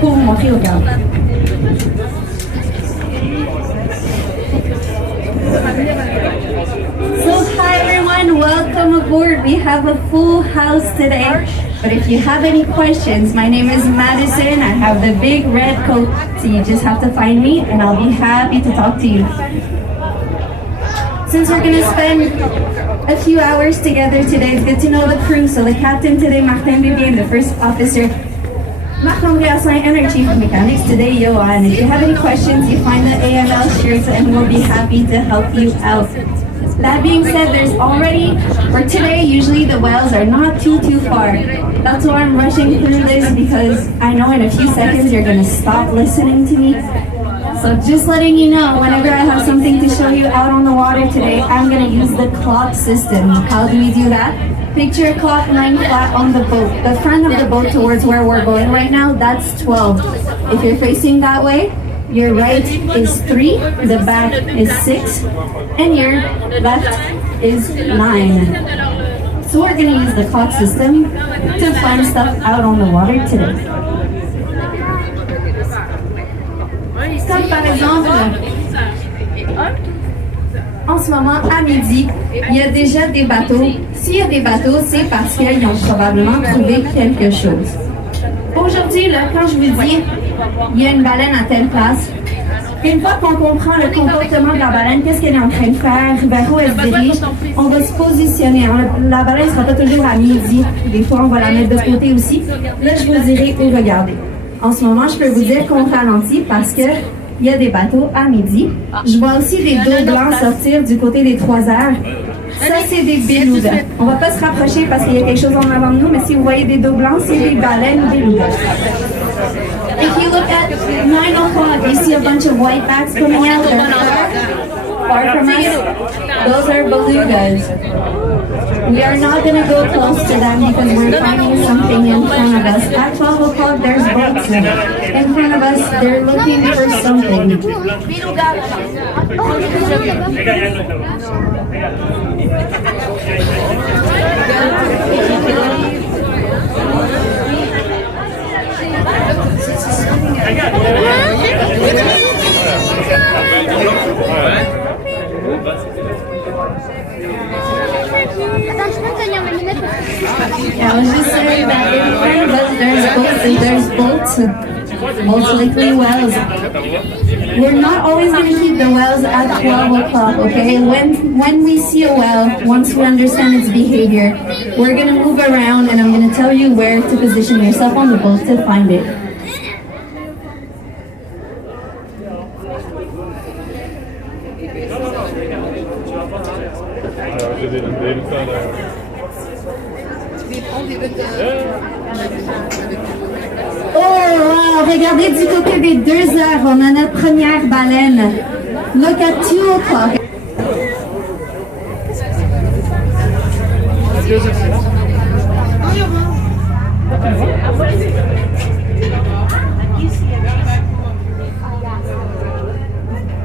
pour vous montrer au cadre. So hi everyone, welcome aboard. We have a full house today. But if you have any questions, my name is Madison. I have the big red coat, so you just have to find me and I'll be happy to talk to you. Since we're gonna spend a few hours together today, it's good to know the crew. So the captain today, Martin Bibier, and the first officer, Marc-André Asselin, and our chief of mechanics today, Johan. If you have any questions, you find the AML shirts and we'll be happy to help you out. That being said, there's already, for today, usually the wells are not too far. That's why I'm rushing through this, because I know in a few seconds you're gonna stop listening to me. So just letting you know, whenever I have something to show you out on the water today, I'm gonna use the clock system. How do we do that? Picture a clock lying flat on the boat. The front of the boat towards where we're going right now, that's 12. If you're facing that way, your right is 3, the back is 6, and your left is 9. So we're going to use the clock system to find stuff out on the water today. Comme par exemple, en ce moment, à midi, il y a déjà des bateaux. S'il y a des bateaux, c'est parce qu'ils ont probablement trouvé quelque chose. Aujourd'hui, là, quand je vous dis il y a une baleine à telle place, une fois qu'on comprend le comportement de la baleine, qu'est-ce qu'elle est en train de faire, vers où elle se dirige, on va se positionner. La baleine ne sera pas toujours à midi. Des fois, on va la mettre de côté aussi. Là, je vous dirai où regarder. En ce moment, je peux vous dire qu'on ralentit parce que il y a des bateaux à midi. Je vois aussi des dos blancs sortir du côté des 3 heures. Ça, c'est des belugas. On va pas se rapprocher parce qu'il y a quelque chose en avant de nous, mais si vous voyez des dos blancs, c'est des baleines belugas. If you look at 9 o'clock, you see a bunch of white backs coming out. They're far from us. Those are belugas. We are not going to go close to them because we're finding something in front of us. At 12 o'clock, there's boats in front of us. They're looking for something. I was just saying that in front of us there's boats, most likely wells. We're not always going to keep the wells at 12 o'clock, okay? When we see a well, once we understand its behavior, we're going to move around and I'm going to tell you where to position yourself on the boat to find it. Oh wow, regardez du côté des 2 heures, on a notre première baleine. Look at 2 o'clock.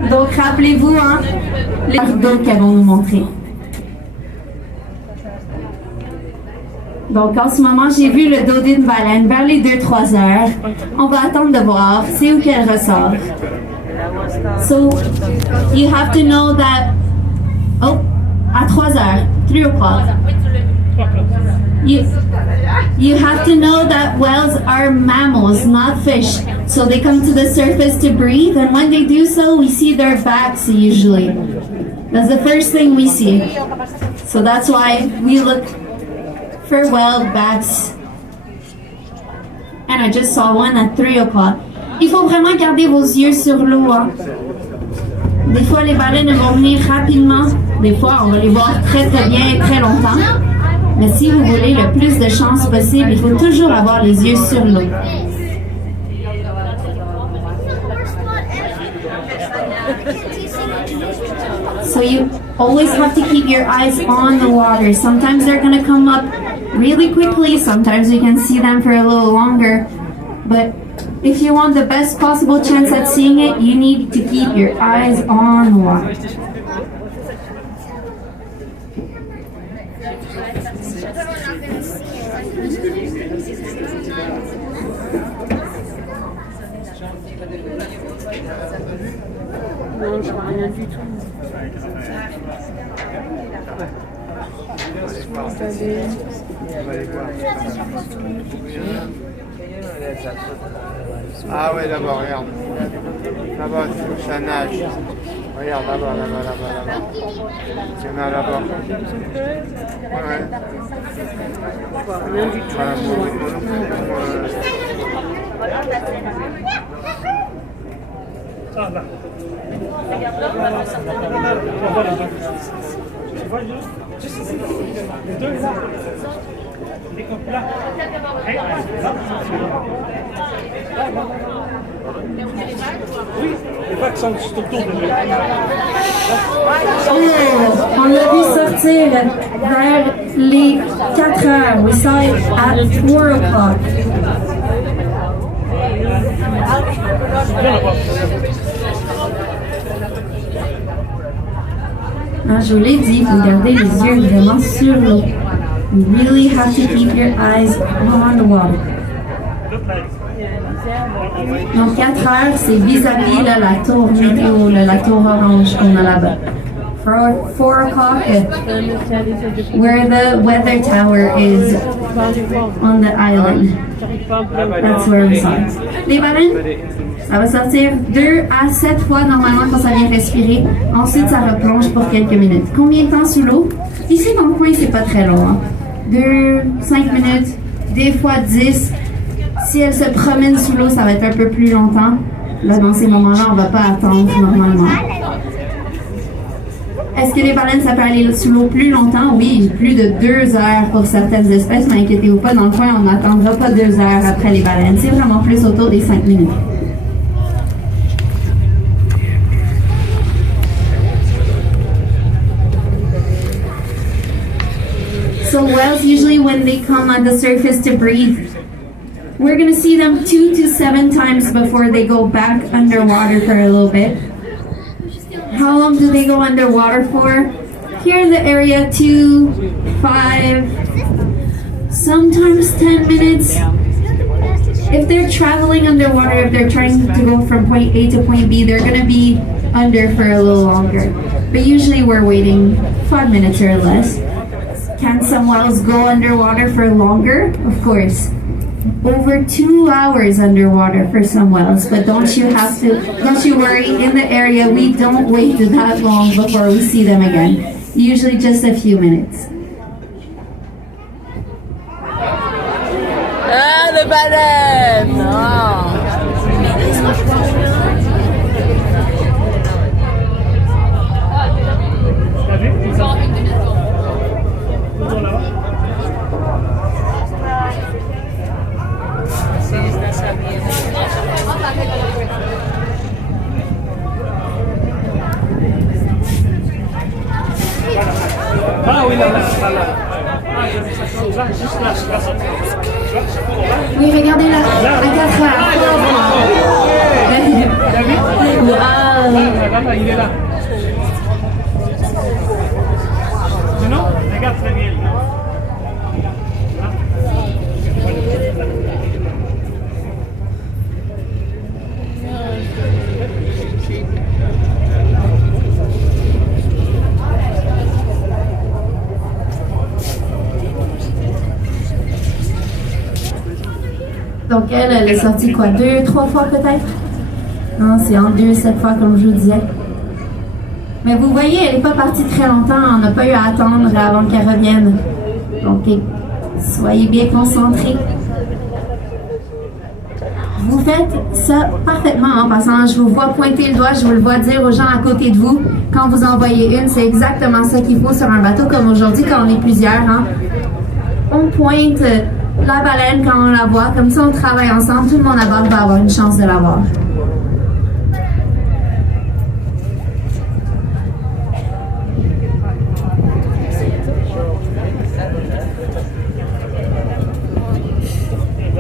Donc rappelez-vous, les dos qu'elles vont nous montrer. Donc en ce moment, j'ai vu le dos d'une baleine vers les 2-3 heures. On va attendre de voir, c'est où qu'elle ressort. So, you have to know that, à 3 heures, 3 o'clock. You have to know that whales are mammals, not fish. So they come to the surface to breathe, and when they do so, we see their backs usually. That's the first thing we see. So that's why we look for whale backs. And I just saw one at 3 o'clock. Il faut vraiment garder vos yeux sur l'eau. Des fois, les baleines vont venir rapidement. Des fois, on va les voir très bien et très longtemps. Mais si vous voulez le plus de chances possible, il faut toujours avoir les yeux sur l'eau. So you always have to keep your eyes on the water. Sometimes they're going to come up really quickly. Sometimes you can see them for a little longer. But if you want the best possible chance at seeing it, you need to keep your eyes on the water. Ah ouais, là-bas, regarde. Là-bas, ça nage. Regarde, là-bas, là-bas, là-bas, là-bas. Il y en a là-bas. Ouais. Ça, là. Tu vois, juste ici. Les deux, là. Les couples là. Oui, les vagues sont juste autour de lui. On l'a vu sortir vers les 4 heures. We saw it at 4 o'clock. Ah, je vous l'ai dit, il faut garder les yeux vraiment sur l'eau. You really have to keep your eyes on the water. Donc 4 heures, c'est vis-à-vis là, la tour météo, la tour orange qu'on a là-bas. 4 o'clock, where the weather tower is on the island. That's where we saw it. Les baleines, ça va sortir 2 à 7 fois normalement quand ça vient respirer. Ensuite, ça replonge pour quelques minutes. Combien de temps sous l'eau? Ici dans le coin, c'est pas très long. 2, 5 minutes, des fois 10. Si elle se promène sous l'eau, ça va être un peu plus longtemps. Là, dans ces moments-là, on ne va pas attendre normalement. Est-ce que les baleines, ça peut aller sous l'eau plus longtemps? Oui, plus de 2 heures pour certaines espèces, mais inquiétez-vous pas, dans le coin, on n'attendra pas 2 heures après les baleines. C'est vraiment plus autour des 5 minutes. So whales, usually when they come on the surface to breathe, we're going to see them 2 to 7 times before they go back underwater for a little bit. How long do they go underwater for? Here in the area, 2, 5, sometimes 10 minutes. If they're traveling underwater, if they're trying to go from point A to point B, they're going to be under for a little longer. But usually we're waiting 5 minutes or less. Can some whales go underwater for longer? Of course. Over 2 hours underwater for some whales, but don't you worry, in the area we don't wait that long before we see them again. Usually just a few minutes. Ah, le baleine! Non! Ah oui, là. Ah, il y a des choses là, juste là, je passe. Oui, regardez là, à 4 heures. T'as vu? Là, il est là. Non, regarde très bien. Donc elle est sortie quoi, 2, 3 fois peut-être? Non, c'est en 2, 7 fois comme je vous disais. Mais vous voyez, elle n'est pas partie très longtemps, on n'a pas eu à attendre avant qu'elle revienne. Donc soyez bien concentrés. Vous faites ça parfaitement en passant. Je vous vois pointer le doigt, je vous le vois dire aux gens à côté de vous. Quand vous en voyez une, c'est exactement ça qu'il faut sur un bateau comme aujourd'hui quand on est plusieurs. Hein. On pointe la baleine quand on la voit, comme ça on travaille ensemble, tout le monde à bord va avoir une chance de la voir.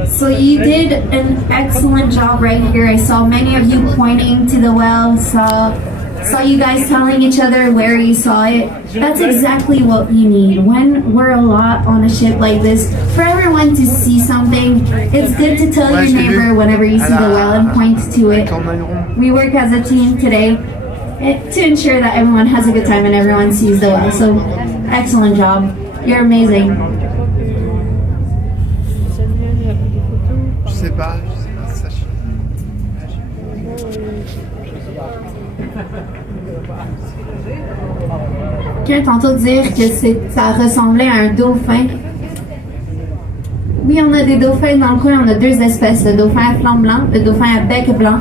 So you did an excellent job right here. I saw many of you pointing to the well, saw you guys telling each other where you saw it. That's exactly what you need. When we're a lot on a ship like this, for everyone to see something, it's good to tell your neighbor whenever you see the well and point to it. We work as a team today. to ensure that everyone has a good time and everyone sees the well. So, excellent job. You're amazing. Je sais pas, ça. Quelqu'un tantôt dire que ça ressemblait à un dauphin. Oui, on a des dauphins dans le coin, on a deux espèces, le dauphin à flanc blanc, le dauphin à bec blanc.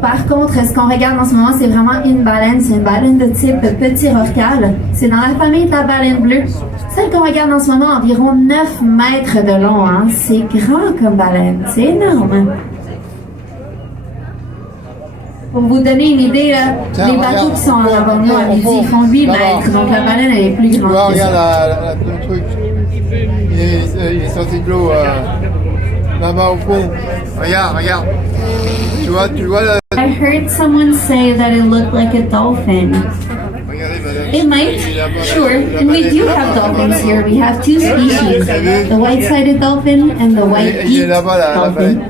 Par contre, ce qu'on regarde en ce moment, c'est vraiment une baleine, c'est une baleine de type petit rorqual. C'est dans la famille de la baleine bleue. Celle qu'on regarde en ce moment, environ 9 mètres de long, hein. C'est grand comme baleine, c'est énorme. Pour vous donner une idée, là, les bateaux qui sont en avant de nous à midi, ils font 8 mètres, donc la baleine, elle est plus grande que ça. Regarde le truc. Il est sorti de l'eau là-bas au fond. Regarde. Tu vois là. I heard someone say that it looked like a dolphin. It might, sure, and we do have dolphins here. We have two species, the white-sided dolphin and the white-beaked dolphin.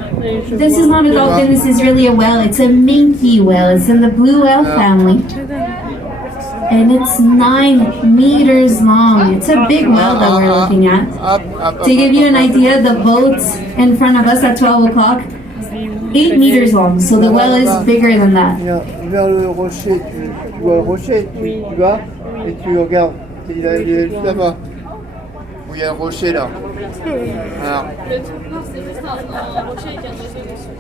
This is not a dolphin, this is really a whale. It's a minke whale. It's in the blue whale family. And it's 9 meters long. It's a big whale that we're looking at. To give you an idea, the boat in front of us at 12 o'clock, 8 meters long. So the whale is bigger than that. Vers le rocher, tu vois le rocher, tu vas et tu regardes. Il est juste là-bas. Où il y a le rocher là. Alors. Le truc noir, c'est juste un rocher avec un oiseau dessus.